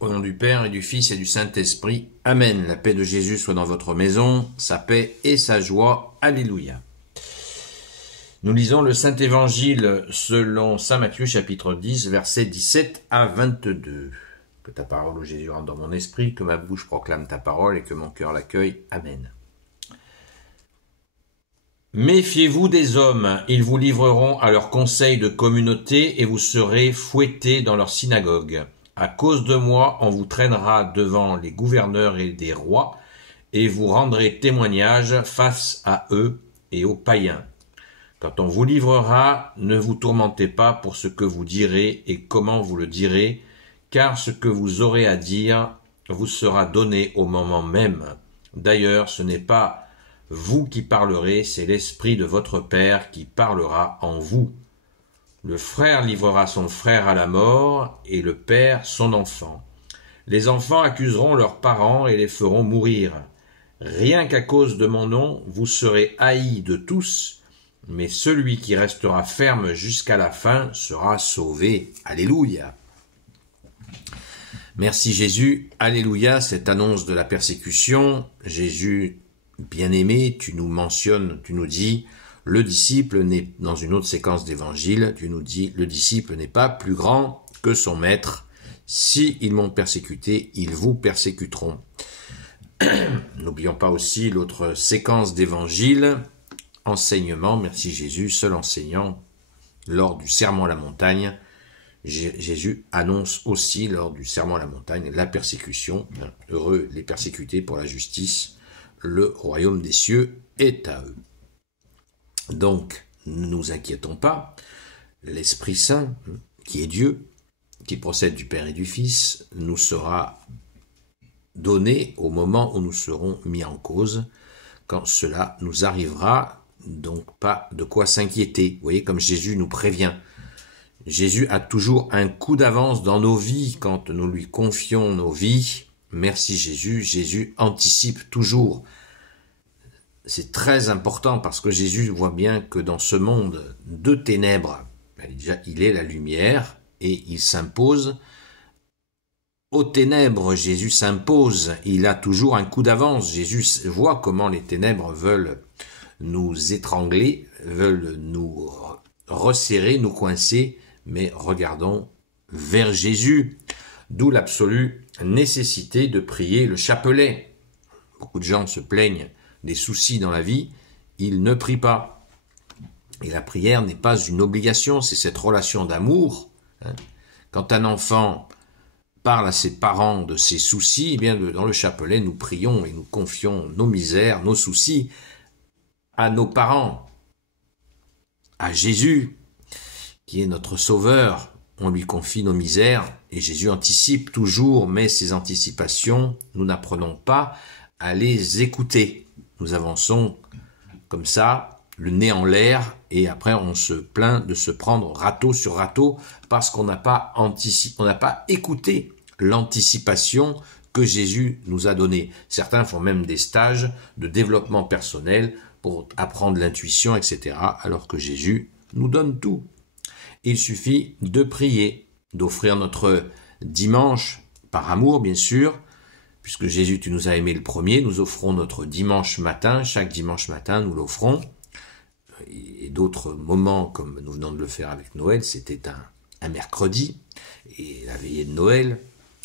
Au nom du Père et du Fils et du Saint-Esprit. Amen. La paix de Jésus soit dans votre maison, sa paix et sa joie. Alléluia. Nous lisons le Saint-Évangile selon saint Matthieu, chapitre 10, versets 17 à 22. Que ta parole, ô Jésus, rentre dans mon esprit, que ma bouche proclame ta parole et que mon cœur l'accueille. Amen. Méfiez-vous des hommes, ils vous livreront à leurs conseils de communauté et vous serez fouettés dans leurs synagogues. À cause de moi, on vous traînera devant les gouverneurs et des rois, et vous rendrez témoignage face à eux et aux païens. Quand on vous livrera, ne vous tourmentez pas pour ce que vous direz et comment vous le direz, car ce que vous aurez à dire vous sera donné au moment même. D'ailleurs, ce n'est pas vous qui parlerez, c'est l'Esprit de votre Père qui parlera en vous. Le frère livrera son frère à la mort et le père son enfant. Les enfants accuseront leurs parents et les feront mourir. Rien qu'à cause de mon nom, vous serez haïs de tous, mais celui qui restera ferme jusqu'à la fin sera sauvé. Alléluia. Merci Jésus. Alléluia, cette annonce de la persécution. Jésus, bien-aimé, tu nous mentionnes, tu nous dis, le disciple n'est, dans une autre séquence d'évangile, tu nous dis, le disciple n'est pas plus grand que son maître. Si ils m'ont persécuté, ils vous persécuteront. N'oublions pas aussi l'autre séquence d'évangile, enseignement, merci Jésus, seul enseignant, lors du sermon à la montagne. Jésus annonce aussi, lors du sermon à la montagne, la persécution. Heureux les persécutés pour la justice, le royaume des cieux est à eux. Donc, ne nous inquiétons pas, l'Esprit Saint, qui est Dieu, qui procède du Père et du Fils, nous sera donné au moment où nous serons mis en cause, quand cela nous arrivera, donc pas de quoi s'inquiéter. Vous voyez, comme Jésus nous prévient. Jésus a toujours un coup d'avance dans nos vies quand nous lui confions nos vies. Merci Jésus, Jésus anticipe toujours. C'est très important parce que Jésus voit bien que dans ce monde de ténèbres, il est la lumière et il s'impose. Aux ténèbres, Jésus s'impose, il a toujours un coup d'avance. Jésus voit comment les ténèbres veulent nous étrangler, veulent nous resserrer, nous coincer, mais regardons vers Jésus, d'où l'absolue nécessité de prier le chapelet. Beaucoup de gens se plaignent des soucis dans la vie, ils ne prient pas. Et la prière n'est pas une obligation, c'est cette relation d'amour. Quand un enfant parle à ses parents de ses soucis, eh bien dans le chapelet, nous prions et nous confions nos misères, nos soucis à nos parents, à Jésus, qui est notre sauveur. On lui confie nos misères et Jésus anticipe toujours, mais ces anticipations, nous n'apprenons pas à les écouter. Nous avançons comme ça, le nez en l'air, et après on se plaint de se prendre râteau sur râteau parce qu'on n'a pas écouté l'anticipation que Jésus nous a donnée. Certains font même des stages de développement personnel pour apprendre l'intuition, etc., alors que Jésus nous donne tout. Il suffit de prier, d'offrir notre dimanche, par amour bien sûr, puisque Jésus, tu nous as aimé le premier, nous offrons notre dimanche matin, chaque dimanche matin, nous l'offrons. Et d'autres moments, comme nous venons de le faire avec Noël, c'était un mercredi, et la veillée de Noël,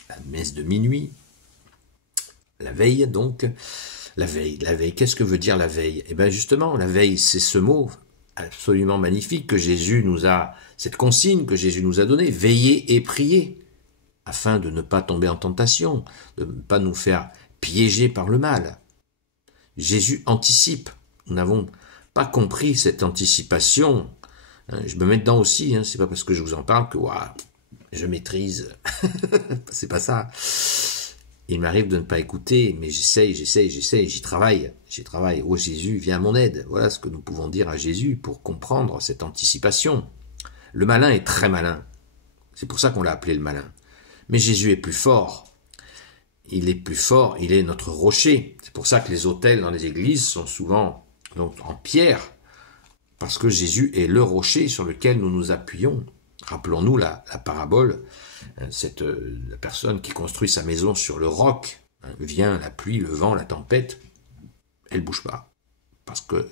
la messe de minuit, la veille donc, la veille, qu'est-ce que veut dire la veille? Eh bien justement, la veille, c'est ce mot absolument magnifique que Jésus nous a, cette consigne que Jésus nous a donnée, veiller et prier, afin de ne pas tomber en tentation, de ne pas nous faire piéger par le mal. Jésus anticipe. Nous n'avons pas compris cette anticipation. Je me mets dedans aussi, c'est pas parce que je vous en parle que je maîtrise. C'est pas ça. Il m'arrive de ne pas écouter, mais j'essaye, j'y travaille. Oh Jésus, viens à mon aide. Voilà ce que nous pouvons dire à Jésus pour comprendre cette anticipation. Le malin est très malin. C'est pour ça qu'on l'a appelé le malin. Mais Jésus est plus fort. Il est plus fort, il est notre rocher. C'est pour ça que les autels dans les églises sont souvent donc, en pierre, parce que Jésus est le rocher sur lequel nous nous appuyons. Rappelons-nous la parabole, la personne qui construit sa maison sur le roc, vient la pluie, le vent, la tempête, elle ne bouge pas, parce que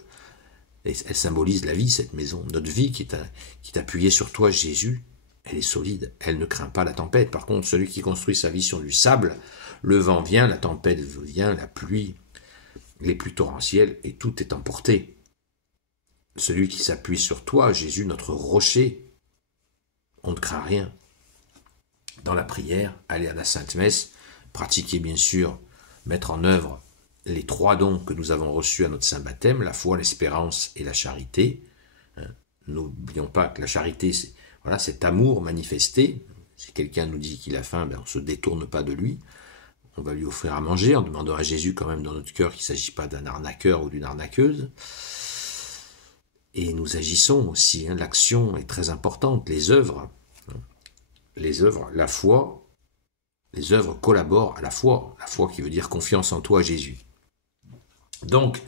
elle symbolise la vie, cette maison, notre vie qui est appuyée sur toi, Jésus, elle est solide, elle ne craint pas la tempête. Par contre, celui qui construit sa vie sur du sable, le vent vient, la tempête vient, la pluie, les pluies torrentielles, et tout est emporté. Celui qui s'appuie sur toi, Jésus, notre rocher, on ne craint rien. Dans la prière, aller à la Sainte Messe, pratiquer bien sûr, mettre en œuvre les 3 dons que nous avons reçus à notre Saint Baptême, la foi, l'espérance et la charité. N'oublions pas que la charité, c'est cet amour manifesté. Si quelqu'un nous dit qu'il a faim, on ne se détourne pas de lui. On va lui offrir à manger, on demandera à Jésus quand même dans notre cœur qu'il ne s'agit pas d'un arnaqueur ou d'une arnaqueuse. Et nous agissons aussi, l'action est très importante, les œuvres, la foi, les œuvres collaborent à la foi qui veut dire confiance en toi Jésus. Donc,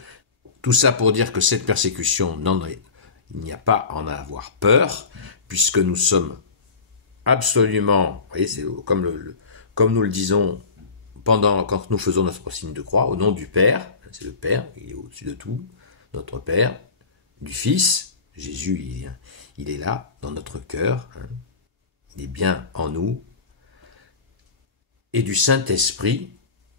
tout ça pour dire que cette persécution, il n'y a pas à en avoir peur, puisque nous sommes absolument, vous voyez, c'est comme nous le disons quand nous faisons notre signe de croix, au nom du Père, c'est le Père, il est au-dessus de tout, notre Père, du Fils, Jésus, il est là, dans notre cœur, il est bien en nous, et du Saint-Esprit,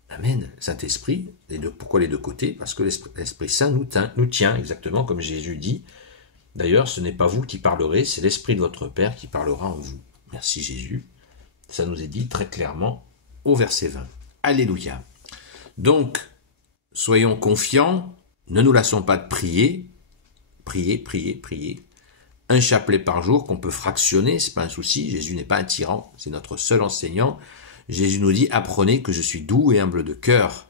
Amen, Saint-Esprit, pourquoi les deux côtés? Parce que l'Esprit Saint nous tient, exactement comme Jésus dit. D'ailleurs, ce n'est pas vous qui parlerez, c'est l'Esprit de votre Père qui parlera en vous. Merci Jésus. Ça nous est dit très clairement au verset 20. Alléluia. Donc, soyons confiants, ne nous lassons pas de prier. Prier, prier, prier. Un chapelet par jour qu'on peut fractionner, c'est pas un souci. Jésus n'est pas un tyran, c'est notre seul enseignant. Jésus nous dit, apprenez que je suis doux et humble de cœur.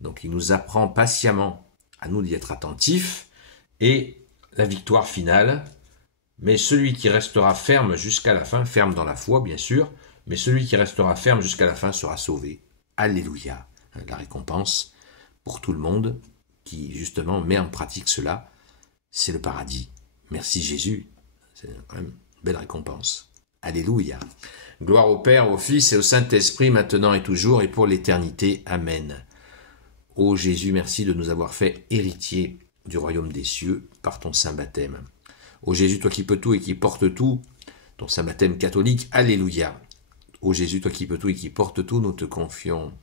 Donc il nous apprend patiemment à nous d'y être attentifs et la victoire finale. Mais celui qui restera ferme jusqu'à la fin, ferme dans la foi bien sûr, mais celui qui restera ferme jusqu'à la fin sera sauvé. Alléluia. La récompense pour tout le monde qui justement met en pratique cela, c'est le paradis. Merci Jésus. C'est quand même une belle récompense. Alléluia. Gloire au Père, au Fils et au Saint-Esprit, maintenant et toujours et pour l'éternité. Amen. Ô Jésus, merci de nous avoir fait héritiers du royaume des cieux par ton saint baptême. Ô Jésus, toi qui peux tout et qui porte tout, ton saint baptême catholique, alléluia. Ô Jésus, toi qui peux tout et qui porte tout, nous te confions.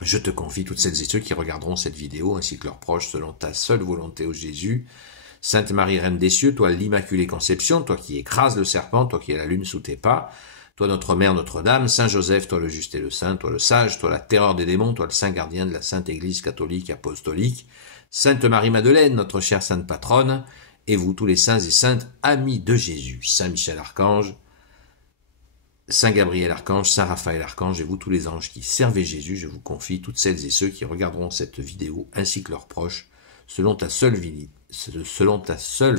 Je te confie toutes celles et ceux qui regarderont cette vidéo, ainsi que leurs proches, selon ta seule volonté, ô Jésus. Sainte Marie, Reine des cieux, toi l'Immaculée Conception, toi qui écrases le serpent, toi qui as la lune sous tes pas, toi notre Mère Notre-Dame, Saint Joseph, toi le juste et le saint, toi le sage, toi la terreur des démons, toi le saint gardien de la Sainte Église catholique apostolique, Sainte Marie-Madeleine, notre chère Sainte Patronne, et vous tous les saints et saintes amis de Jésus, Saint Michel Archange, Saint Gabriel Archange, Saint Raphaël Archange, et vous tous les anges qui servez Jésus, je vous confie toutes celles et ceux qui regarderont cette vidéo, ainsi que leurs proches, selon ta seule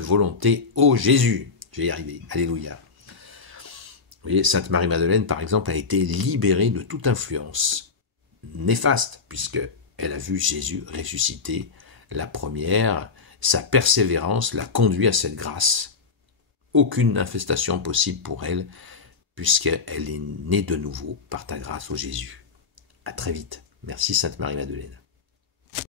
volonté, ô Jésus. Je vais y arriver, alléluia. Vous voyez, Sainte Marie-Madeleine, par exemple, a été libérée de toute influence néfaste, puisqu'elle a vu Jésus ressusciter. La première, sa persévérance l'a conduit à cette grâce. Aucune infestation possible pour elle, puisqu'elle est née de nouveau par ta grâce, ô Jésus. À très vite. Merci Sainte Marie-Madeleine.